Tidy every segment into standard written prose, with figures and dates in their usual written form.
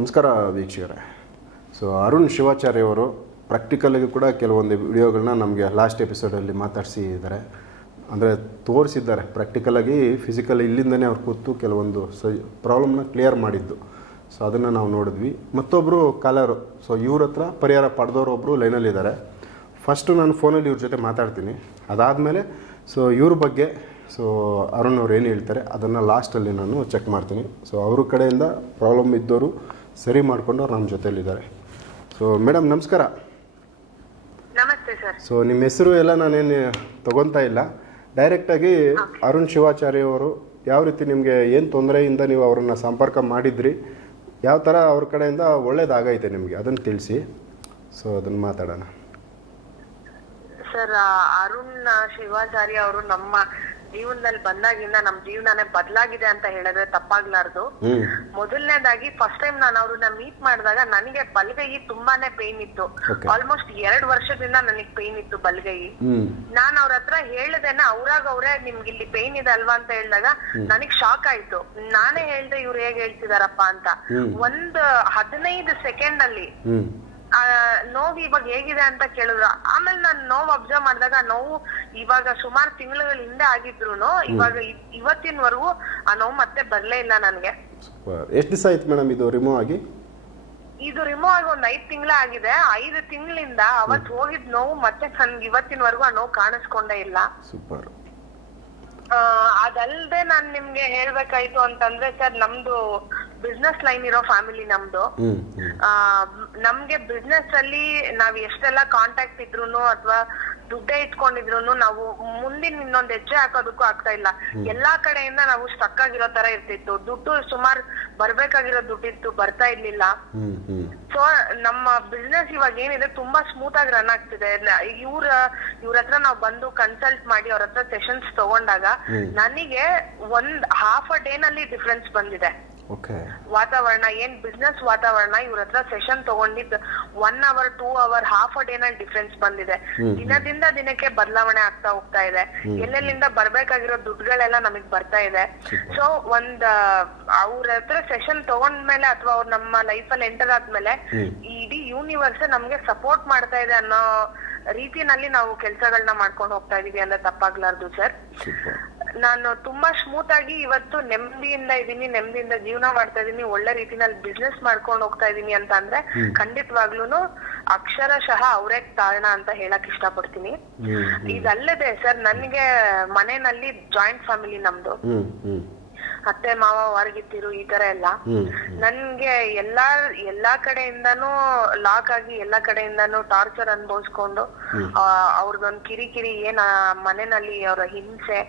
ನಮಸ್ಕಾರ ವೀಕ್ಷಕರೇ. ಸೊ ಅರುಣ್ ಶಿವಾಚಾರ್ಯ ಅವರು ಪ್ರಾಕ್ಟಿಕಲ್ಗೆ ಕೂಡ ಕೆಲವೊಂದು ವಿಡಿಯೋಗಳನ್ನ ನಮಗೆ ಲಾಸ್ಟ್ ಎಪಿಸೋಡಲ್ಲಿ ಮಾತಾಡಿಸಿದ್ದಾರೆ, ಅಂದರೆ ತೋರಿಸಿದ್ದಾರೆ ಪ್ರಾಕ್ಟಿಕಲಾಗಿ ಫಿಸಿಕಲ್ ಇಲ್ಲಿಂದನೇ ಅವ್ರು ಕೂತು ಕೆಲವೊಂದು ಪ್ರಾಬ್ಲಮ್ನ ಕ್ಲಿಯರ್ ಮಾಡಿದ್ದು. ಸೊ ಅದನ್ನು ನಾವು ನೋಡಿದ್ವಿ. ಮತ್ತೊಬ್ಬರು ಕಾಲರು, ಸೊ ಇವ್ರ ಹತ್ರ ಪರಿಹಾರ ಪಡೆದವರು ಒಬ್ಬರು ಲೈನಲ್ಲಿದ್ದಾರೆ. ಫಸ್ಟು ನಾನು ಫೋನಲ್ಲಿ ಇವ್ರ ಜೊತೆ ಮಾತಾಡ್ತೀನಿ, ಅದಾದಮೇಲೆ ಸೊ ಇವ್ರ ಬಗ್ಗೆ ಸೊ ಅರುಣ್ ಅವ್ರು ಏನು ಹೇಳ್ತಾರೆ ಅದನ್ನು ಲಾಸ್ಟಲ್ಲಿ ನಾನು ಚೆಕ್ ಮಾಡ್ತೀನಿ. ಸೊ ಅವ್ರ ಕಡೆಯಿಂದ ಪ್ರಾಬ್ಲಮ್ ಇದ್ದವರು ಸರಿ ಮಾಡಿಕೊಂಡು ಅವ್ರು ನಮ್ಮ ಜೊತೆಯಲ್ಲಿದ್ದಾರೆ. ಸೊ ಮೇಡಮ್ ನಮಸ್ಕಾರ. ನಮಸ್ತೆ ಸರ್. ಸೊ ನಿಮ್ಮ ಹೆಸರು ಎಲ್ಲ ನಾನೇನು ತೊಗೊತಾ ಇಲ್ಲ, ಡೈರೆಕ್ಟಾಗಿ ಅರುಣ್ ಶಿವಾಚಾರ್ಯ ಅವರು ಯಾವ ರೀತಿ ನಿಮಗೆ ಏನು ತೊಂದರೆಯಿಂದ ನೀವು ಅವ್ರನ್ನ ಸಂಪರ್ಕ ಮಾಡಿದ್ರಿ, ಯಾವ ಥರ ಅವ್ರ ಕಡೆಯಿಂದ ಒಳ್ಳೇದಾಗೈತೆ ನಿಮಗೆ ಅದನ್ನು ತಿಳಿಸಿ. ಸೊ ಅದನ್ನು ಮಾತಾಡೋಣ. ಸರ್, ಅರುಣ್ ಶಿವಾಚಾರ್ಯ ಅವರು ನಮ್ಮ ಜೀವನದಲ್ಲಿ ಬಂದಾಗಿಂದ ನಮ್ ಜೀವನನೇ ಬದಲಾಗಿದೆ ಅಂತ ಹೇಳಿದ್ರೆ ತಪ್ಪಾಗ್ಲಾರ್ದು. ಮೊದಲನೇದಾಗಿ ಫಸ್ಟ್ ಟೈಮ್ ನಾನು ಅವ್ರನ್ನ ಮೀಟ್ ಮಾಡಿದಾಗ ನನಗೆ ಬಲಗೈ ತುಂಬಾನೇ ಪೇನ್ ಇತ್ತು. ಆಲ್ಮೋಸ್ಟ್ 2 ವರ್ಷದಿಂದ ನನಗೆ ಪೇನ್ ಇತ್ತು ಬಲಗೈ. ನಾನ್ ಅವ್ರ ಹತ್ರ ಹೇಳ್ದೇನೆ, ಅವ್ರೇ ನಿಮ್ಗೆ ಇಲ್ಲಿ ಪೇನ್ ಇದೆ ಅಲ್ವಾ ಅಂತ ಹೇಳಿದಾಗ ನನಗ್ ಶಾಕ್ ಆಯ್ತು. ನಾನೇ ಹೇಳ್ದೆ ಇವ್ರು ಹೇಗ್ ಹೇಳ್ತಿದಾರಪ್ಪ ಅಂತ. 15 ಸೆಕೆಂಡ್ ಅಲ್ಲಿ ನೋವು ಇವಾಗ ಹೇಗಿದೆ ಅಂತ ಕೇಳಿದ್ರು. ಆಮೇಲೆ ನಾನು ನೋವು ಅಬ್ಸರ್ವ್ ಮಾಡಿದಾಗ ನೋವು ಇವಾಗ ಸುಮಾರು ತಿಂಗಳ ಹಿಂದೆ ಆಗಿದ್ರು ಇವಾಗ ಇವತ್ತಿನವರೆಗೂ ಆ ನೋವು ಮತ್ತೆ ಬರ್ಲೇ ಇಲ್ಲ ನನ್ಗೆ. ಎಷ್ಟು ದಿವಸ ಆಯ್ತು ಮೇಡಮ್ ಇದು ರಿಮೂವ್ ಆಗಿ? ಇದು ರಿಮೂವ್ ಆಗಿ 5 ತಿಂಗಳ ಆಗಿದೆ. 5 ತಿಂಗಳಿಂದ ಅವತ್ ಹೋಗಿದ್ ನೋವು ಮತ್ತೆ ನನ್ಗೆ ಇವತ್ತಿನವರೆಗೂ ಆ ನೋವು ಕಾಣಿಸ್ಕೊಂಡೇ ಇಲ್ಲ. ಸೂಪರ್. ಅದಲ್ದೆ ನಾನ್ ನಿಮ್ಗೆ ಹೇಳ್ಬೇಕಾಯ್ತು ಅಂತಂದ್ರೆ ಸರ್, ನಮ್ದು ಬಿಸ್ನೆಸ್ ಲೈನ್ ಇರೋ ಫ್ಯಾಮಿಲಿ ನಮ್ದು. ನಮ್ಗೆ ಬಿಸ್ನೆಸ್ ಅಲ್ಲಿ ನಾವ್ ಎಷ್ಟೆಲ್ಲಾ ಕಾಂಟ್ಯಾಕ್ಟ್ ಇದ್ರೂನು ಅಥವಾ ದುಡ್ಡೇ ಇಟ್ಕೊಂಡಿದ್ರು ನಾವು ಮುಂದಿನ ಇನ್ನೊಂದ್ ಹೆಜ್ಜೆ ಹಾಕೋದಕ್ಕೂ ಆಗ್ತಾ ಇಲ್ಲ. ಎಲ್ಲಾ ಕಡೆಯಿಂದ ನಾವು ಸ್ಟಕ್ ಆಗಿರೋ ತರ ಇರ್ತಿತ್ತು. ದುಡ್ಡು ಸುಮಾರು ಬರ್ಬೇಕಾಗಿರೋ ದುಡ್ಡಿತ್ತು, ಬರ್ತಾ ಇರ್ಲಿಲ್ಲ. ಸೊ ನಮ್ಮ ಬಿಸ್ನೆಸ್ ಇವಾಗ ಏನಿದೆ ತುಂಬಾ ಸ್ಮೂತ್ ಆಗಿ ರನ್ ಆಗ್ತಿದೆ. ಇವ್ರ ಹತ್ರ ನಾವು ಬಂದು ಕನ್ಸಲ್ಟ್ ಮಾಡಿ ಅವ್ರ ಹತ್ರ ಸೆಷನ್ಸ್ ತಗೊಂಡಾಗ ನನಗೆ ಹಾಫ್ ಅ ಡೇ ನಲ್ಲಿ ಡಿಫ್ರೆನ್ಸ್ ಬಂದಿದೆ. ವಾತಾವರಣ ಏನ್ ಬಿಸ್ನೆಸ್ ವಾತಾವರಣ, ಇವ್ರ ಹತ್ರ ಸೆಷನ್ ತಗೊಂಡಿದ್ದು 1 hour 2 hour half a day ನಲ್ಲಿ ಡಿಫ್ರೆನ್ಸ್ ಬಂದಿದೆ. ದಿನದಿಂದ ದಿನಕ್ಕೆ ಬದಲಾವಣೆ ಆಗ್ತಾ ಹೋಗ್ತಾ ಇದೆ. ಎಲ್ಲೆಲ್ಲಿಂದ ಬರ್ಬೇಕಾಗಿರೋ ದುಡ್ಡುಗಳೆಲ್ಲ ನಮಗ್ ಬರ್ತಾ ಇದೆ. ಸೊ ಅವ್ರ ಹತ್ರ ಸೆಷನ್ ತಗೊಂಡ್ಮೇಲೆ ಅಥವಾ ಅವ್ರು ನಮ್ಮ ಲೈಫ್ ಅಲ್ಲಿ ಎಂಟರ್ ಆದ್ಮೇಲೆ ಇಡೀ ಯೂನಿವರ್ಸ್ ನಮ್ಗೆ ಸಪೋರ್ಟ್ ಮಾಡ್ತಾ ಇದೆ ಅನ್ನೋ ರೀತಿನಲ್ಲಿ ನಾವು ಕೆಲ್ಸಗಳನ್ನ ಮಾಡ್ಕೊಂಡು ಹೋಗ್ತಾ ಇದೀವಿ ಅಂದ್ರೆ ತಪ್ಪಾಗ್ಲಾರ್ದು ಸರ್. ನಾನು ತುಂಬಾ ಸ್ಮೂತ್ ಆಗಿ ಇವತ್ತು ನೆಮ್ಮದಿಯಿಂದ ಇದೀನಿ, ನೆಮ್ಮದಿಯಿಂದ ಜೀವನ ಮಾಡ್ತಾ ಇದೀನಿ, ಒಳ್ಳೆ ರೀತಿನಲ್ಲಿ ಬಿಸ್ನೆಸ್ ಮಾಡ್ಕೊಂಡು ಹೋಗ್ತಾ ಇದೀನಿ ಅಂತ ಅಂದ್ರೆ ಖಂಡಿತವಾಗ್ಲೂನು ಅಕ್ಷರಶಃ ಅವರೇ ಕಾರಣ ಅಂತ ಹೇಳಕ್ ಇಷ್ಟಪಡ್ತೀನಿ. ಇದಲ್ಲದೆ ಸರ್, ನನಗೆ ಮನೆಯಲ್ಲಿ ಜಾಯಿಂಟ್ ಫ್ಯಾಮಿಲಿ ನಮ್ದು. ಅತ್ತೆ ಮಾವ ಹೊರಗಿತ್ತಿರು ಈ ತರ ಎಲ್ಲ. ನನ್ಗೆ ಎಲ್ಲಾ ಕಡೆಯಿಂದಾನು ಲಾಕ್ ಆಗಿ ಎಲ್ಲಾ ಕಡೆಯಿಂದಾನು ಟಾರ್ಚರ್ ಅನ್ಭವಿಸ್ಕೊಂಡು ಅವ್ರದೊಂದ್ ಕಿರಿಕಿರಿ ಏನ್ ಮನೆಯಲ್ಲಿ ಅವರ ಹಿಂಸೆ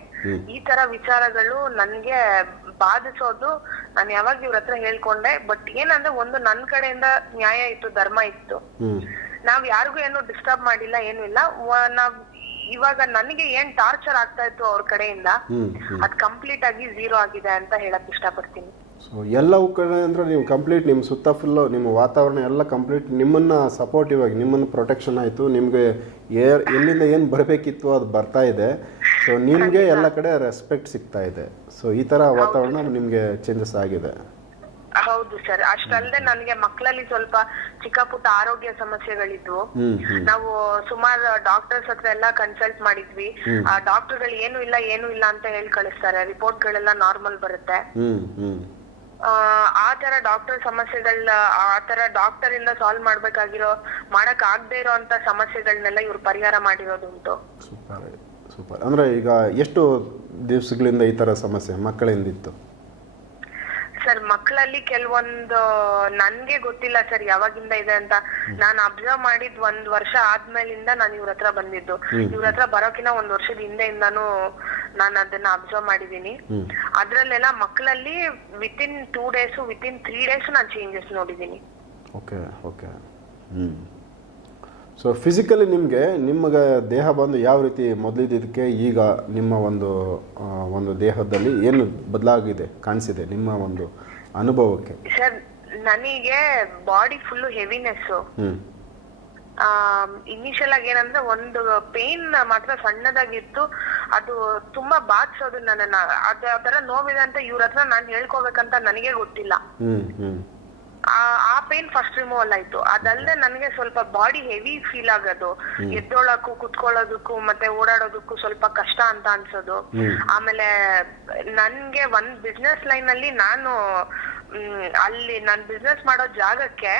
ಈ ತರ ವಿಚಾರಗಳು ನನ್ಗೆ ಬಾಧಿಸೋದು. ನಾನು ಯಾವಾಗ ಇವ್ರ ಹತ್ರ ಹೇಳ್ಕೊಂಡೆ. ಬಟ್ ಏನಂದ್ರೆ ಒಂದು ನನ್ ಕಡೆಯಿಂದ ನ್ಯಾಯ ಇತ್ತು, ಧರ್ಮ ಇತ್ತು. ನಾವ್ ಯಾರಿಗೂ ಏನು ಡಿಸ್ಟರ್ಬ್ ಮಾಡಿಲ್ಲ, ಏನು ಇಲ್ಲ. ನಾವ್ ಇವಾಗ ನನಗೆ ಏನ್ ಟಾರ್ಚರ್ ಆಗ್ತಾ ಇತ್ತು ಅವ್ರ ಕಡೆಯಿಂದ ಅದ್ ಕಂಪ್ಲೀಟ್ ಆಗಿ 0 ಆಗಿದೆ ಅಂತ ಹೇಳಕ್ ಇಷ್ಟಪಡ್ತೀನಿ. ಸೊ ಎಲ್ಲವೂ ಕಡೆ ಅಂದ್ರೆ ನೀವು ಕಂಪ್ಲೀಟ್ ನಿಮ್ಮ ಸುತ್ತ ಫುಲ್ಲು ನಿಮ್ಮ ವಾತಾವರಣ ಎಲ್ಲ ಕಂಪ್ಲೀಟ್ ನಿಮ್ಮನ್ನ ಸಪೋರ್ಟಿವ್ ಆಗಿ ನಿಮ್ಮನ್ನು ಪ್ರೊಟೆಕ್ಷನ್ ಆಯಿತು. ನಿಮಗೆ ಎಲ್ಲಿಂದ ಏನು ಬರಬೇಕಿತ್ತು ಅದು ಬರ್ತಾ ಇದೆ. ಸೊ ನಿಮಗೆ ಎಲ್ಲ ಕಡೆ ರೆಸ್ಪೆಕ್ಟ್ ಸಿಗ್ತಾ ಇದೆ. ಸೊ ಈ ಥರ ವಾತಾವರಣ ನಿಮಗೆ ಚೇಂಜಸ್ ಆಗಿದೆ. ಹೌದು ಸರ್. ಅಷ್ಟಲ್ಲದೆ ನನಗೆ ಮಕ್ಕಳಲ್ಲಿ ಸ್ವಲ್ಪ ಚಿಕ್ಕ ಪುಟ್ಟ ಆರೋಗ್ಯ ಸಮಸ್ಯೆಗಳಿದ್ವು. ನಾವು ಸುಮಾರು ಡಾಕ್ಟರ್ಸ್ ಹತ್ರ ಎಲ್ಲ ಕನ್ಸಲ್ಟ್ ಮಾಡಿದ್ವಿ. ಆ ಡಾಕ್ಟರ್ಗಳು ಏನು ಇಲ್ಲ ಅಂತ ಹೇಳಿ ಕಳಿಸ್ತಾರೆ. ರಿಪೋರ್ಟ್ ಗಳೆಲ್ಲ ನಾರ್ಮಲ್ ಬರುತ್ತೆ. ಆ ತರ ಡಾಕ್ಟರ್ ಸಮಸ್ಯೆಗಳ ಆ ತರ ಡಾಕ್ಟರ್ ಇಂದ ಸಾಲ್ವ್ ಮಾಡಕ್ ಆಗದೆ ಇರೋ ಅಂತ ಸಮಸ್ಯೆಗಳನ್ನೆಲ್ಲ ಇವ್ರು ಪರಿಹಾರ ಮಾಡಿರೋದುಂಟು. ಸೂಪರ್. ಅಂದ್ರೆ ಈಗ ಎಷ್ಟು ದಿವಸಗಳಿಂದ ಈ ತರ ಸಮಸ್ಯೆ ಮಕ್ಕಳಿಂದ ಇತ್ತು ಸರ್? ಮಕ್ಕಳಲ್ಲಿ ಕೆಲವೊಂದು ನನ್ಗೆ ಗೊತ್ತಿಲ್ಲ ಸರ್ ಯಾವಾಗಿಂದ ಇದೆ ಅಂತ. ನಾನು ಅಬ್ಸರ್ವ್ ಮಾಡಿದ್ 1 ವರ್ಷ ಆದ್ಮೇಲಿಂದ ನಾನು ಇವ್ರ ಹತ್ರ ಬಂದಿದ್ದು. ಇವ್ರ ಹತ್ರ ಬರೋಕಿನ 1 ವರ್ಷದ ಹಿಂದೆಯಿಂದಾನು ನಾನು ಅದನ್ನ ಅಬ್ಸರ್ವ್ ಮಾಡಿದೀನಿ. ಅದ್ರಲ್ಲೆಲ್ಲ ಮಕ್ಕಳಲ್ಲಿ ವಿತಿನ್ 2 days ವಿತಿನ್ 3 days ನಾನು ಚೇಂಜಸ್ ನೋಡಿದೀನಿ. ಸೊ ಫಿಸಿಕಲಿ ನಿಮಗೆ ದೇಹ ಬಂದು ಯಾವ ರೀತಿ ಮೊದಲಿದ್ದಕ್ಕೆ ಈಗ ನಿಮ್ಮ ಒಂದು ದೇಹದಲ್ಲಿ ಏನು ಬದಲಾಗಿದೆ ಕಾಣಿಸಿದೆ ನಿಮ್ಮ ಒಂದು ಅನುಭವಕ್ಕೆ? ಸರ್, ನನಗೆ ಬಾಡಿ ಫುಲ್ ಹೆವಿನೆಸ್. ಇನಿಷಿಯಲ್ ಆಗಿ ಏನಂದ್ರೆ ಒಂದು ಪೇನ್ ಮಾತ್ರ ಸಣ್ಣದಾಗಿತ್ತು. ಅದು ತುಂಬಾ ಬಾಧಿಸೋದು ನನ್ನನ್ನ. ಅದ್ರ ನೋವಿದೆ ಅಂತ ಇವ್ರ ಹತ್ರ ನಾನು ಹೇಳ್ಕೋಬೇಕಂತ ನನಗೆ ಗೊತ್ತಿಲ್ಲ. ಆ ಪೇನ್ ಫಸ್ಟ್ ರಿಮೂವಲ್ ಆಯ್ತು. ಅದಲ್ಲದೆ ನನಗೆ ಸ್ವಲ್ಪ ಬಾಡಿ ಹೆವಿ ಫೀಲ್ ಆಗೋದು, ಎದ್ದೊಳಕ್ಕೂ ಕುತ್ಕೊಳ್ಳೋದಕ್ಕೂ ಮತ್ತೆ ಓಡಾಡೋದಕ್ಕೂ ಸ್ವಲ್ಪ ಕಷ್ಟ ಅಂತ ಅನ್ಸೋದು. ಆಮೇಲೆ ನನ್ಗೆ ಒಂದ್ ಬಿಸ್ನೆಸ್ ಲೈನ್ ಅಲ್ಲಿ ನಾನು ಅಲ್ಲಿ ನಾನ್ ಬಿಸ್ನೆಸ್ ಮಾಡೋ ಜಾಗಕ್ಕೆ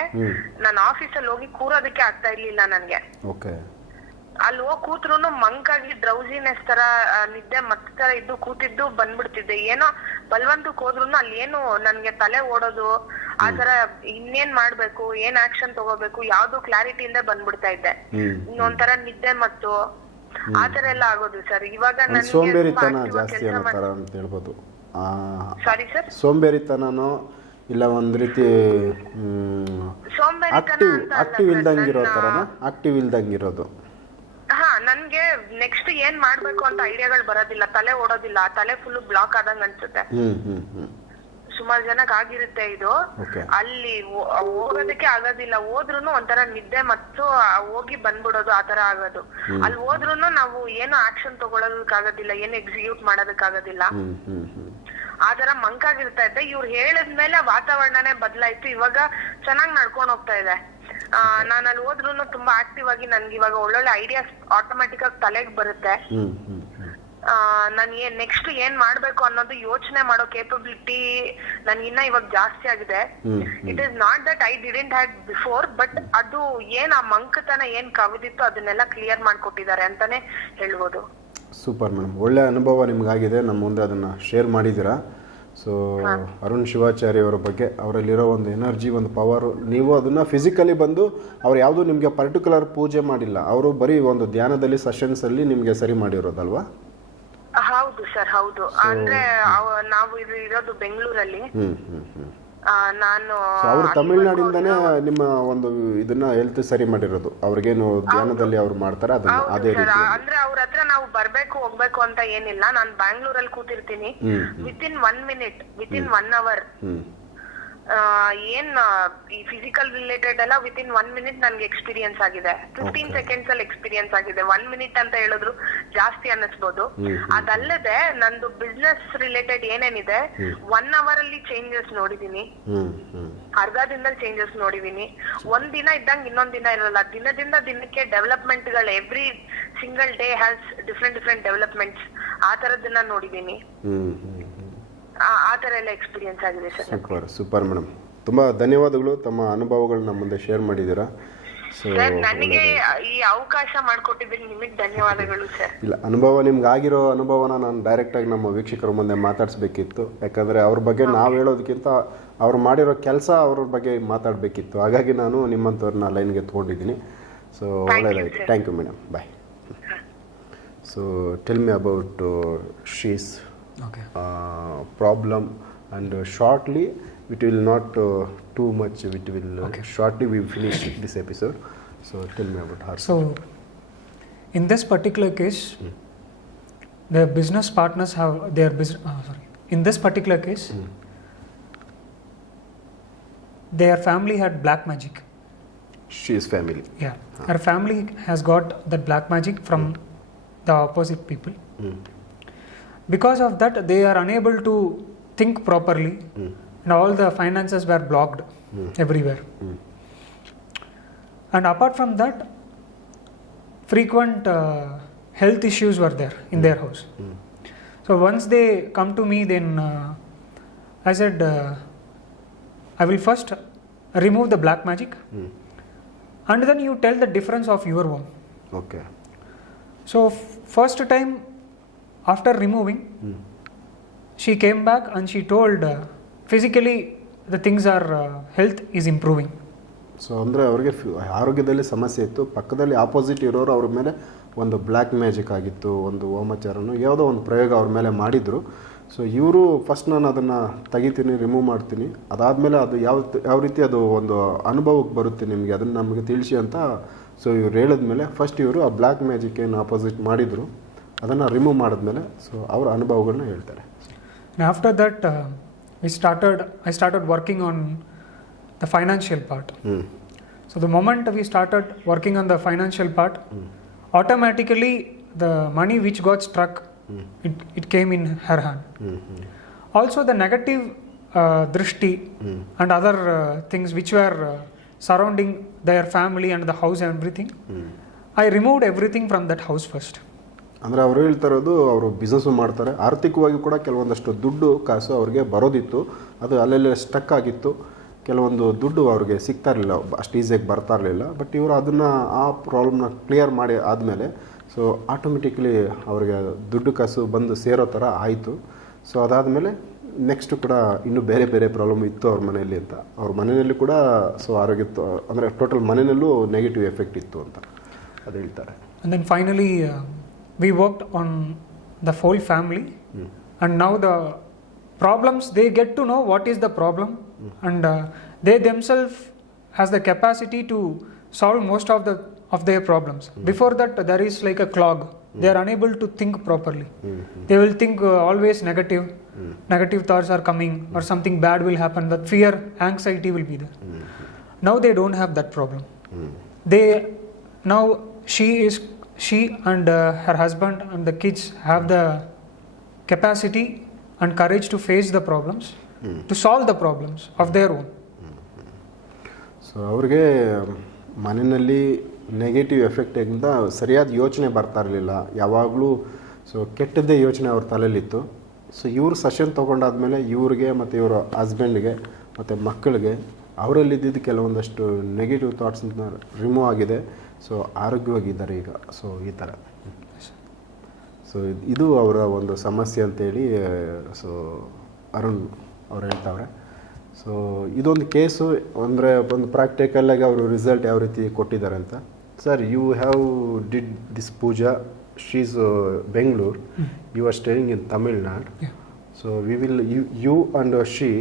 ನಾನು ಆಫೀಸಲ್ಲಿ ಹೋಗಿ ಕೂರೋದಕ್ಕೆ ಆಗ್ತಾ ಇರ್ಲಿಲ್ಲ ನನ್ಗೆ. ಅಲ್ಲಿ ಹೋಗಿ ಕೂತ್ರುನು ಮಂಕಾಗಿ ಡ್ರೌಸಿನೆಸ್ ತರ ನಿದ್ದೆ ಮತ್ತೆ ತರ ಇದ್ದು ಕೂತಿದ್ದು ಬಂದ್ಬಿಡ್ತಿದ್ದೆ. ಏನೋ ಬಲ್ವಂತಕ್ಕೆ ಹೋದ್ರುನು ಅಲ್ಲಿ ಏನು ನನ್ಗೆ ತಲೆ ಓಡೋದು ಆ ತರ ಇನ್ನೇನ್ ಮಾಡ್ಬೇಕು, ಏನ್ ಆಕ್ಷನ್ ತಗೋಬೇಕು ಯಾವ್ದು ಕ್ಲಾರಿಟಿಯಿಂದ ಬಂದ್ಬಿಡ್ತಾ ಇದ್ದೆ. ಒಂಥರ ನಿದ್ದೆ ಮತ್ತು ಆ ತರ ಎಲ್ಲ ಆಗೋದು ಸರ್. ಇವಾಗ ಸೋಂಬೇರಿತನ ಜಾಸ್ತಿ ಅಂತ ಹೇಳ್ಬೋದು. ಸಾರಿ ಸರ್, ಸೋಂಬೇರಿತನೋ ಇಲ್ಲ ಒಂದ್ ರೀತಿ ಆಕ್ಟಿವ್ ಇಲ್ದಂಗಿರೋ ತರನ, ಆಕ್ಟಿವ್ ಇಲ್ದಂಗಿರೋದು. ಹಾ, ನನ್ಗೆ ನೆಕ್ಸ್ಟ್ ಏನ್ ಮಾಡ್ಬೇಕು ಅಂತ ಐಡಿಯಾಗಳು ಬರೋದಿಲ್ಲ, ತಲೆ ಓಡೋದಿಲ್ಲ, ತಲೆ ಫುಲ್ ಬ್ಲಾಕ್ ಆದಂಗ ಅನ್ಸುತ್ತೆ. ಸುಮಾರು ಜನಕ್ಕೆ ಆಗಿರುತ್ತೆ ಇದು. ಅಲ್ಲಿ ಹೋಗೋದಕ್ಕೆ ಆಗೋದಿಲ್ಲ, ಹೋದ್ರುನು ಒಂಥರ ನಿದ್ದೆ ಮತ್ತು ಹೋಗಿ ಬಂದ್ಬಿಡೋದು ಆ ತರ ಆಗೋದು. ಅಲ್ಲಿ ಹೋದ್ರುನು ನಾವು ಏನು ಆಕ್ಷನ್ ತಗೊಳೋದಕ್ಕಾಗೋದಿಲ್ಲ, ಏನು ಎಕ್ಸಿಕ್ಯೂಟ್ ಮಾಡೋದಕ್ಕಾಗೋದಿಲ್ಲ, ಆ ತರ ಮಂಕಾಗಿರ್ತಾ ಇದ್ದೆ. ಇವ್ರು ಹೇಳಿದ್ಮೇಲೆ ವಾತಾವರಣನೇ ಬದಲಾಯ್ತು. ಇವಾಗ ಚೆನ್ನಾಗ್ ನಡ್ಕೊಂಡ್ ಹೋಗ್ತಾ ಇದೆ. ನಾನು ಅಲ್ಲಿ ಹೋದ್ರುನು ತುಂಬಾ ಆಕ್ಟಿವ್ ಆಗಿ ನನ್ಗೆ ಇವಾಗ ಒಳ್ಳೊಳ್ಳೆ ಐಡಿಯಾಸ್ ಆಟೋಮ್ಯಾಟಿಕ್ ಆಗಿ ತಲೆಗೆ ಬರುತ್ತೆ. ನಾನು ನೆಕ್ಸ್ಟ್ ಏನ್ ಮಾಡ್ಬೇಕು ಅನ್ನೋದು ಯೋಚನೆ ಮಾಡೋ ಕೇಪಬಿಲಿಟಿ ನನ್ಗಿನ್ನ ಇವಾಗ ಜಾಸ್ತಿ ಆಗಿದೆ. It is not that I didn't had before, but ಅದು ಏನ್ ಆ ಮಂಕತನ ಏನ್ ಕವಿದಿತ್ತು ಅದನ್ನೆಲ್ಲ ಕ್ಲಿಯರ್ ಮಾಡ್ಕೊಟ್ಟಿದ್ದಾರೆ ಅಂತಾನೆ ಹೇಳ್ಬೋದು. ಸೂಪರ್ ಮೇಡಮ್, ಒಳ್ಳೆ ಅನುಭವ ನಿಮ್ಗಾಗಿದೆ, ನಮ್ಮ ಮುಂದೆ ಅದನ್ನ ಶೇರ್ ಮಾಡಿದ್ದೀರಾ. ಸೊ ಅರುಣ್ ಶಿವಾಚಾರ್ಯ ಅವರ ಬಗ್ಗೆ, ಅವರಲ್ಲಿರೋ ಒಂದು ಎನರ್ಜಿ, ಒಂದು ಪವರ್, ನೀವು ಅದನ್ನು ಫಿಸಿಕಲಿ ಬಂದು ಅವ್ರು ಯಾವುದೂ ನಿಮಗೆ ಪರ್ಟಿಕ್ಯುಲರ್ ಪೂಜೆ ಮಾಡಿಲ್ಲ, ಅವರು ಬರೀ ಒಂದು ಧ್ಯಾನದಲ್ಲಿ ಸೆಷನ್ಸಲ್ಲಿ ನಿಮಗೆ ಸರಿ ಮಾಡಿರೋದಲ್ವಾ? ಹೌದು ಸರ್, ಹೌದು. ಅಂದ್ರೆ ನಾವು ಇರೋದು ಬೆಂಗಳೂರಲ್ಲಿ. ನಾನು ಅವರು ತಮಿಳ್ನಾಡಿಂದಾನೇ ನಿಮ್ಮ ಒಂದು ಇದನ್ನ ಹೆಲ್ತ್ ಸರಿ ಮಾಡಿರೋದು. ಅವ್ರಿಗೇನು ಧ್ಯಾನದಲ್ಲಿ ಅವ್ರು ಮಾಡ್ತಾರ ಅದೇ ರೀತಿ? ಅಂದ್ರೆ ಅವ್ರ ಹತ್ರ ನಾವು ಬರ್ಬೇಕು ಹೋಗ್ಬೇಕು ಅಂತ ಏನಿಲ್ಲ. ನಾನು ಬ್ಯಾಂಗ್ಳೂರಲ್ಲಿ ಕೂತಿರ್ತೀನಿ. ವಿತಿನ್ 1 minute, ವಿತಿನ್ 1 hour ಏನ್ ಈ ಫಿಸಿಕಲ್ ರಿಲೇಟೆಡ್ ಎಲ್ಲ ವಿತಿನ್ 1 minute ನನ್ಗೆ ಎಕ್ಸ್ಪೀರಿಯನ್ಸ್ ಆಗಿದೆ. 15 seconds ಅಲ್ಲಿ ಎಕ್ಸ್ಪೀರಿಯನ್ಸ್ ಆಗಿದೆ. 1 minute ಅಂತ ಹೇಳಿದ್ರು ಜಾಸ್ತಿ ಅನ್ನಿಸ್ಬೋದು. ಅದಲ್ಲದೆ ನಂದು ಬಿಸ್ನೆಸ್ ರಿಲೇಟೆಡ್ ಏನೇನಿದೆ 1 hour ಅಲ್ಲಿ ಚೇಂಜಸ್ ನೋಡಿದೀನಿ. ಅರ್ಧ ದಿನದಲ್ಲಿ ಚೇಂಜಸ್ ನೋಡಿದೀನಿ. ಒಂದ್ ದಿನ ಇದ್ದಂಗೆ ಇನ್ನೊಂದ್ ದಿನ ಇರಲ್ಲ. ದಿನದಿಂದ ದಿನಕ್ಕೆ ಡೆವಲಪ್ಮೆಂಟ್ ಗಳು every single day has different developments. ಆ ತರದನ್ನ ನೋಡಿದೀನಿ. ಆ ತರ ಎಲ್ಲ ಎಕ್ಸ್ಪೀರಿಯನ್ಸ್ ಆಗಿದೆ ಸರ್. ಸೂಪರ್ ಮೇಡಮ್, ತುಂಬಾ ಧನ್ಯವಾದಗಳು. ತಮ್ಮ ಅನುಭವಗಳನ್ನ ಮುಂದೆ ಶೇರ್ ಮಾಡಿದ್ದೀರಾ. ಸರ್, ನನಗೆ ಈ ಅವಕಾಶ ಮಾಡಿಕೊಟ್ಟಿದ್ದಕ್ಕೆ ನಿಮಗೆ ಧನ್ಯವಾದಗಳು ಸರ್. ಇಲ್ಲ, ಅನುಭವ ನಿಮ್ಗೆ ಆಗಿರೋ ಅನುಭವನ ನಾನು ಡೈರೆಕ್ಟ್ ಆಗಿ ನಮ್ಮ ವೀಕ್ಷಕರ ಮುಂದೆ ಮಾತಾಡಿಸ್ಬೇಕಿತ್ತು. ಯಾಕಂದ್ರೆ ಅವ್ರ ಬಗ್ಗೆ ನಾವು ಹೇಳೋದಕ್ಕಿಂತ ಅವ್ರು ಮಾಡಿರೋ ಕೆಲಸ ಅವ್ರ ಬಗ್ಗೆ ಮಾತಾಡಬೇಕಿತ್ತು. ಹಾಗಾಗಿ ನಾನು ನಿಮ್ಮಂಥವ್ರನ್ನ ಲೈನ್ಗೆ ತೊಗೊಂಡಿದ್ದೀನಿ. ಸೊ ಒಳ್ಳೆಯದಾಯಿತು. Thank you madam, bye. So tell me about she's problem, and shortly it will not too much, it will shortly we finish this episode. So tell me about her. So in this particular case, the business partners have their in this particular case, their family had black magic. She's family. Yeah, her family has got that black magic from the opposite people. Because of that, they are unable to think properly, and all the finances were blocked everywhere. And apart from that, frequent health issues were there in their house. So once they come to me, then I said, I will first remove the black magic, and then you tell the difference of your home. Okay. So first time, after removing, she came back and she told physically the things are health is improving. So ಅಂದರೆ ಅವ್ರಿಗೆ ಆರೋಗ್ಯದಲ್ಲಿ ಸಮಸ್ಯೆ ಇತ್ತು. ಪಕ್ಕದಲ್ಲಿ opposite ಇರೋರು ಅವ್ರ ಮೇಲೆ ಒಂದು ಬ್ಲ್ಯಾಕ್ ಮ್ಯಾಜಿಕ್ ಆಗಿತ್ತು, ಒಂದು ಹೋಮಚಾರನೋ ಯಾವುದೋ ಒಂದು ಪ್ರಯೋಗ ಅವ್ರ ಮೇಲೆ ಮಾಡಿದರು. ಸೊ ಇವರು ಫಸ್ಟ್ ನಾನು ಅದನ್ನು ತೆಗಿತೀನಿ, ರಿಮೂವ್ ಮಾಡ್ತೀನಿ, ಅದಾದಮೇಲೆ ಅದು ಯಾವ ರೀತಿ ಅದು ಒಂದು ಅನುಭವಕ್ಕೆ ಬರುತ್ತೆ ನಿಮಗೆ, ಅದನ್ನು ನಮಗೆ ತಿಳಿಸಿ ಅಂತ. ಸೊ ಇವ್ರು ಹೇಳಿದ್ಮೇಲೆ ಫಸ್ಟ್ ಇವರು ಆ ಬ್ಲ್ಯಾಕ್ ಮ್ಯಾಜಿಕ್ ಏನು ಆಪೋಸಿಟ್ ಮಾಡಿದರು ಅದನ್ನು ರಿಮೂವ್ ಮಾಡಿದ್ಮೇಲೆ ಸೊ ಅವರ ಅನುಭವಗಳನ್ನ ಹೇಳ್ತಾರೆ. After that I started working on the financial part. So the moment we started working on the financial part, automatically the money which got struck, it came in her hand. Also the negative drishti and other things which were surrounding their family and the house and everything. I removed everything from that house first. ಅಂದರೆ ಅವರು ಹೇಳ್ತಾ ಇರೋದು ಅವರು business ಮಾಡ್ತಾರೆ, ಆರ್ಥಿಕವಾಗಿ ಕೂಡ ಕೆಲವೊಂದಷ್ಟು ದುಡ್ಡು ಕಾಸು ಅವ್ರಿಗೆ ಬರೋದಿತ್ತು, ಅದು ಅಲ್ಲೆಲ್ಲ ಸ್ಟಕ್ ಆಗಿತ್ತು, ಕೆಲವೊಂದು ದುಡ್ಡು ಅವ್ರಿಗೆ ಸಿಗ್ತಾ ಇರಲಿಲ್ಲ, ಅಷ್ಟು ಈಸಿಯಾಗಿ ಬರ್ತಾ ಇರಲಿಲ್ಲ. ಬಟ್ ಇವರು ಅದನ್ನು ಆ ಪ್ರಾಬ್ಲಮ್ನ ಕ್ಲಿಯರ್ ಮಾಡಿ ಆದಮೇಲೆ ಸೊ ಆಟೋಮೆಟಿಕ್ಲಿ ಅವ್ರಿಗೆ ದುಡ್ಡು ಕಾಸು ಬಂದು ಸೇರೋ ಥರ ಆಯಿತು. ಸೊ ಅದಾದಮೇಲೆ ನೆಕ್ಸ್ಟು ಕೂಡ ಇನ್ನೂ ಬೇರೆ ಬೇರೆ ಪ್ರಾಬ್ಲಮ್ ಇತ್ತು ಅವ್ರ ಮನೆಯಲ್ಲಿ ಅಂತ, ಅವ್ರ ಮನೆಯಲ್ಲಿ ಕೂಡ ಸೊ ಆರೋಗ್ಯ ಅಂದರೆ ಟೋಟಲ್ ಮನೆಯಲ್ಲೂ ನೆಗೆಟಿವ್ ಎಫೆಕ್ಟ್ ಇತ್ತು ಅಂತ ಅದು ಹೇಳ್ತಾರೆ. And then finally we worked on the whole family, and now the problems, they get to know what is the problem, and they themselves has the capacity to solve most of their problems. Before that there is like a clog, they are unable to think properly. They will think always negative thoughts are coming or something bad will happen, that fear, anxiety will be there. Now they don't have that problem. They now she and her husband and the kids have the capacity and courage to face the problems, to solve the problems of their own. So ಅವ್ರಿಗೆ ಮನೆಯಲ್ಲಿ negative ಎಫೆಕ್ಟಿಂದ ಸರಿಯಾದ ಯೋಚನೆ ಬರ್ತಾ ಇರಲಿಲ್ಲ, ಯಾವಾಗಲೂ so ಕೆಟ್ಟದ್ದೇ ಯೋಚನೆ ಅವ್ರ ತಲೆಯಲ್ಲಿತ್ತು. So ಇವರು ಸೆಷನ್ ತೊಗೊಂಡಾದ್ಮೇಲೆ ಇವ್ರಿಗೆ ಮತ್ತು ಇವರ ಹಸ್ಬೆಂಡ್ಗೆ ಮತ್ತು ಮಕ್ಕಳಿಗೆ ಅವರಲ್ಲಿದ್ದಿದ್ದು ಕೆಲವೊಂದಷ್ಟು ನೆಗೆಟಿವ್ ಥಾಟ್ಸ್ನ ರಿಮೂವ್ ಆಗಿದೆ. ಸೊ ಆರೋಗ್ಯವಾಗಿದ್ದಾರೆ ಈಗ. ಸೊ ಈ ಥರ ಸೊ ಇದು ಅವರ ಒಂದು ಸಮಸ್ಯೆ ಅಂತೇಳಿ ಸೊ ಅರುಣ್ ಅವ್ರು ಹೇಳ್ತಾವ್ರೆ. ಸೊ ಇದೊಂದು ಕೇಸು ಅಂದರೆ ಒಂದು ಪ್ರಾಕ್ಟಿಕಲಾಗಿ ಅವರು ರಿಸಲ್ಟ್ ಯಾವ ರೀತಿ ಕೊಟ್ಟಿದ್ದಾರೆ ಅಂತ. Sir, you have did this puja, she's Bengaluru, you are staying in Tamil Nadu. So we will you and she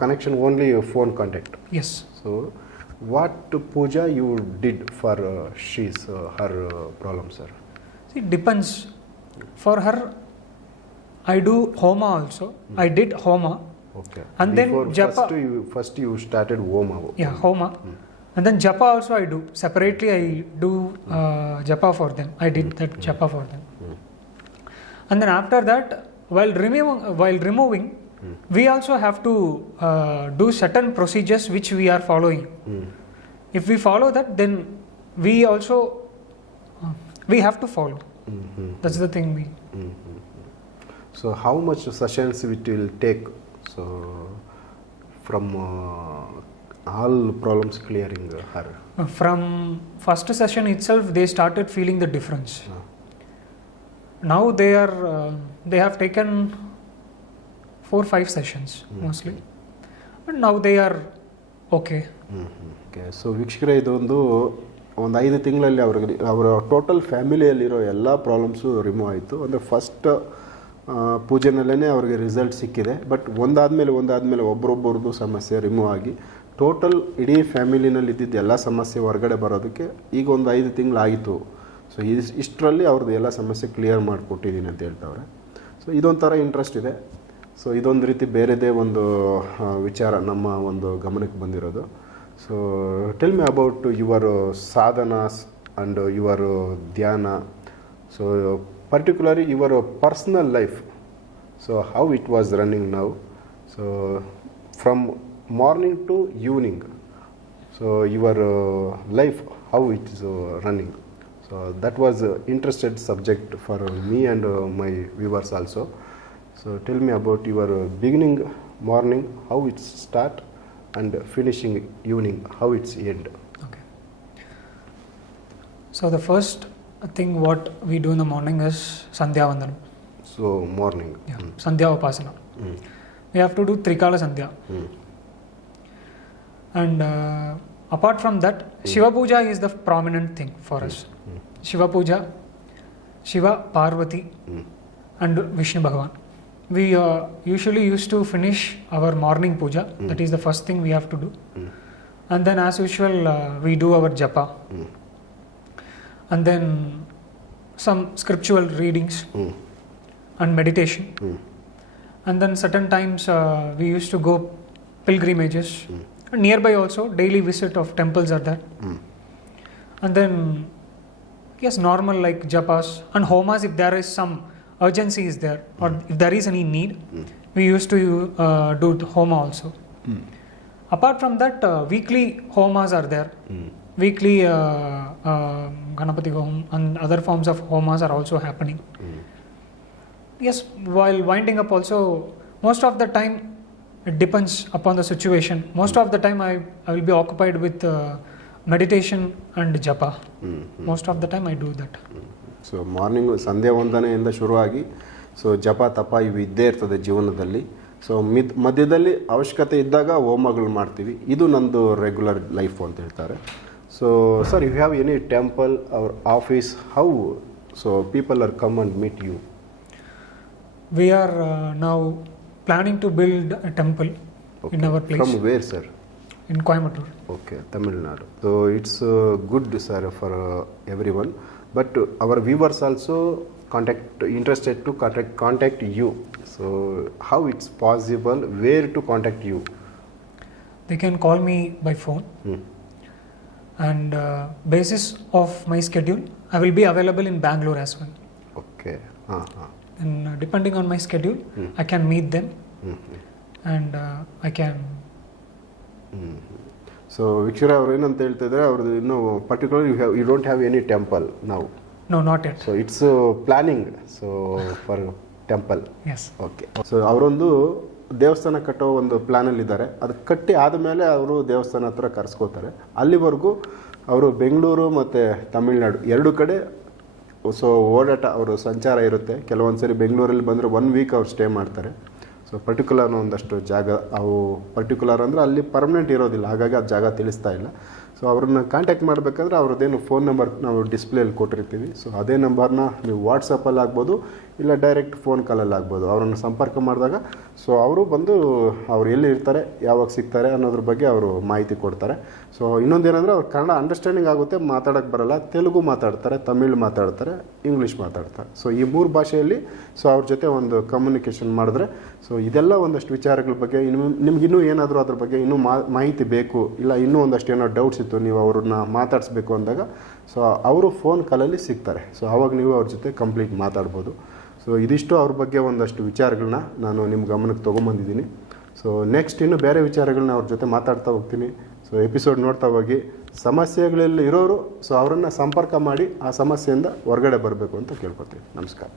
connection only phone contact. Yes. So what puja you did for her problem, sir? See, it depends. For her I do homa also. I did homa. Okay. And before then japa. First you started homa. Yeah, homa. And then japa also I do. Separately I do japa for them. I did that japa for them. And then after that, while removing we also have to do certain procedures which we are following. If we follow that, then we also we have to follow. That's the thing we. So how much sessions it will take? So from all problems clearing her. From first session itself, they started feeling the difference. Now they have taken 4-5 sessions mostly, and now they are okay. Okay. So ವೀಕ್ಷಕರೇ, ಇದೊಂದು 5 ತಿಂಗಳಲ್ಲಿ ಅವರ total ಫ್ಯಾಮಿಲಿಯಲ್ಲಿರೋ ಎಲ್ಲ problems remove ಆಯಿತು. ಅಂದರೆ first ಪೂಜೆನಲ್ಲೇ ಅವ್ರಿಗೆ result ಸಿಕ್ಕಿದೆ. But ಒಂದಾದಮೇಲೆ ಒಬ್ಬರೊಬ್ಬರದ್ದು ಸಮಸ್ಯೆ ರಿಮೂವ್ ಆಗಿ ಟೋಟಲ್ ಇಡೀ ಫ್ಯಾಮಿಲಿನಲ್ಲಿ ಇದ್ದಿದ್ದು ಎಲ್ಲ ಸಮಸ್ಯೆ ಹೊರಗಡೆ ಬರೋದಕ್ಕೆ ಈಗ ಒಂದು 5 ತಿಂಗಳಾಯಿತು. ಸೊ ಇಷ್ಟರಲ್ಲಿ ಅವ್ರದ್ದು ಎಲ್ಲ ಸಮಸ್ಯೆ ಕ್ಲಿಯರ್ ಮಾಡಿಕೊಟ್ಟಿದ್ದೀನಿ ಅಂತ ಹೇಳ್ತಾವ್ರೆ. ಸೊ ಇದೊಂಥರ ಇಂಟ್ರೆಸ್ಟ್ ಇದೆ. ಸೊ ಇದೊಂದು ರೀತಿ ಬೇರೆದೇ ಒಂದು ವಿಚಾರ ನಮ್ಮ ಒಂದು ಗಮನಕ್ಕೆ ಬಂದಿರೋದು. So tell me about your ಸಾಧನಾಸ್ ಆ್ಯಂಡ್ ಯುವರ್ ಧ್ಯಾನ. So particularly your personal life. So how it was running now. So from morning to evening. So your life how it is running. So that was interested subject for me and my viewers also. So tell me about your beginning morning, how it start, and finishing evening, how it's end. Okay. So the first thing what we do in the morning is Sandhya Vandanam. So morning. Yeah. Sandhya Upasana. We have to do Trikala Sandhya. And apart from that, Shiva Puja is the prominent thing for us. Shiva Puja, Shiva, Parvati, and Vishnu Bhagavan. We usually used to finish our morning puja. That is the first thing we have to do. And then as usual we do our japa. And then some scriptural readings and meditation. And then certain times we used to go pilgrimages. And nearby also daily visit of temples are there. And then yes, normal like japas and homas if there is some urgency is there, or if there is any need, we used to do the homa also. Apart from that, weekly homas are there. Weekly Ganapati Hom and other forms of homas are also happening. Yes, while winding up also, most of the time it depends upon the situation. Most of the time I will be occupied with meditation and japa. Most of the time I do that. So morning ಸಂಧ್ಯಾ ವಂದನೆಯಿಂದ ಶುರುವಾಗಿ so ಜಪ ತಪ ಇವು ಇದ್ದೇ ಇರ್ತದೆ ಜೀವನದಲ್ಲಿ. So ಮಧ್ಯದಲ್ಲಿ ಅವಶ್ಯಕತೆ ಇದ್ದಾಗ ಹೋಮಗಳು ಮಾಡ್ತೀವಿ. ಇದು ನಂದು ರೆಗ್ಯುಲರ್ ಲೈಫು ಅಂತ ಹೇಳ್ತಾರೆ. So sir, you have any temple our office, how so people are come and meet you? We are now planning to build a temple in our place. From where, sir? In Coimbatore. Okay, Tamil Nadu. So it's good, sir, for everyone. But our viewers also interested to contact you. So how it's possible, where to contact you? They can call me by phone. And basis of my schedule, I will be available in Bangalore as well. Okay. And depending on my schedule, I can meet them. And I can. So ವಿಕ್ಷರ ಅವರು ಏನಂತ ಹೇಳ್ತಾ ಇದ್ದಾರೆ, ಅವ್ರದ್ದು ಇನ್ನೂ particular you don't have any temple ನಾವು? No, not yet. So it's planning so for temple. Yes. Okay. So ಅವರೊಂದು ದೇವಸ್ಥಾನ ಕಟ್ಟೋ ಒಂದು ಪ್ಲ್ಯಾನಲ್ಲಿದ್ದಾರೆ. ಅದು ಕಟ್ಟಿ ಆದಮೇಲೆ ಅವರು ದೇವಸ್ಥಾನ ಹತ್ರ ಕರೆಸ್ಕೋತಾರೆ. ಅಲ್ಲಿವರೆಗೂ ಅವರು ಬೆಂಗಳೂರು ಮತ್ತು ತಮಿಳ್ನಾಡು ಎರಡು ಕಡೆ ಸೊ ಓಡಾಟ ಅವರು ಸಂಚಾರ ಇರುತ್ತೆ. ಕೆಲವೊಂದು ಸರಿ ಬೆಂಗಳೂರಲ್ಲಿ ಬಂದರೆ 1 ವೀಕ್ ಅವ್ರು ಸ್ಟೇ ಮಾಡ್ತಾರೆ. ಸೊ ಪರ್ಟಿಕ್ಯುಲರ್ ಒಂದಷ್ಟು ಜಾಗ ಅವು ಪರ್ಟಿಕ್ಯುಲರ್ ಅಂದರೆ ಅಲ್ಲಿ ಪರ್ಮನೆಂಟ್ ಇರೋದಿಲ್ಲ, ಹಾಗಾಗಿ ಆ ಜಾಗ ತಿಳಿಸ್ತಾ ಇಲ್ಲ. ಸೊ ಅವ್ರನ್ನ ಕಾಂಟ್ಯಾಕ್ಟ್ ಮಾಡಬೇಕಂದ್ರೆ ಅವ್ರದ್ದೇನು ಫೋನ್ ನಂಬರ್ ನಾವು ಡಿಸ್ಪ್ಲೇಯಲ್ಲಿ ಕೊಟ್ಟಿರ್ತೀವಿ. ಸೊ ಅದೇ ನಂಬರ್ನ ನೀವು ವಾಟ್ಸಪ್ಪಲ್ಲಿ ಆಗ್ಬೋದು, ಇಲ್ಲ ಡೈರೆಕ್ಟ್ ಫೋನ್ ಕಾಲಲ್ಲಿ ಆಗ್ಬೋದು. ಅವರನ್ನು ಸಂಪರ್ಕ ಮಾಡಿದಾಗ ಸೊ ಅವರು ಬಂದು ಅವ್ರು ಎಲ್ಲಿ ಇರ್ತಾರೆ, ಯಾವಾಗ ಸಿಗ್ತಾರೆ ಅನ್ನೋದ್ರ ಬಗ್ಗೆ ಅವರು ಮಾಹಿತಿ ಕೊಡ್ತಾರೆ. ಸೊ ಇನ್ನೊಂದೇನೆಂದರೆ ಅವ್ರು ಕನ್ನಡ ಅಂಡರ್ಸ್ಟ್ಯಾಂಡಿಂಗ್ ಆಗುತ್ತೆ, ಮಾತಾಡೋಕ್ಕೆ ಬರೋಲ್ಲ. ತೆಲುಗು ಮಾತಾಡ್ತಾರೆ, ತಮಿಳ್ ಮಾತಾಡ್ತಾರೆ, ಇಂಗ್ಲೀಷ್ ಮಾತಾಡ್ತಾರೆ. ಸೊ ಈ 3 ಭಾಷೆಯಲ್ಲಿ ಸೊ ಅವ್ರ ಜೊತೆ ಒಂದು ಕಮ್ಯುನಿಕೇಷನ್ ಮಾಡಿದ್ರೆ ಸೊ ಇದೆಲ್ಲ ಒಂದಷ್ಟು ವಿಚಾರಗಳ ಬಗ್ಗೆ ನಿಮ್ಗಿನ್ನೂ ಏನಾದರೂ ಅದ್ರ ಬಗ್ಗೆ ಇನ್ನೂ ಮಾಹಿತಿ ಬೇಕು, ಇಲ್ಲ ಇನ್ನೂ ಒಂದಷ್ಟು ಏನೋ ಡೌಟ್ಸ್ ಇತ್ತು, ನೀವು ಅವ್ರನ್ನ ಮಾತಾಡಿಸ್ಬೇಕು ಅಂದಾಗ ಸೊ ಅವರು ಫೋನ್ ಕಾಲಲ್ಲಿ ಸಿಗ್ತಾರೆ. ಸೊ ಆವಾಗ ನೀವು ಅವ್ರ ಜೊತೆ ಕಂಪ್ಲೀಟ್ ಮಾತಾಡ್ಬೋದು. ಸೊ ಇದಿಷ್ಟು ಅವ್ರ ಬಗ್ಗೆ ಒಂದಷ್ಟು ವಿಚಾರಗಳನ್ನ ನಾನು ನಿಮ್ಮ ಗಮನಕ್ಕೆ ತೊಗೊಂಬಂದಿದ್ದೀನಿ. ಸೊ ನೆಕ್ಸ್ಟ್ ಇನ್ನು ಬೇರೆ ವಿಚಾರಗಳನ್ನ ಅವ್ರ ಜೊತೆ ಮಾತಾಡ್ತಾ ಹೋಗ್ತೀನಿ. ಸೊ ಎಪಿಸೋಡ್ ನೋಡ್ತಾ ಹೋಗಿ. ಸಮಸ್ಯೆಗಳಲ್ಲಿ ಇರೋರು ಸೊ ಅವರನ್ನು ಸಂಪರ್ಕ ಮಾಡಿ ಆ ಸಮಸ್ಯೆಯಿಂದ ಹೊರಗಡೆ ಬರಬೇಕು ಅಂತ ಕೇಳ್ಕೊತೀನಿ. ನಮಸ್ಕಾರ.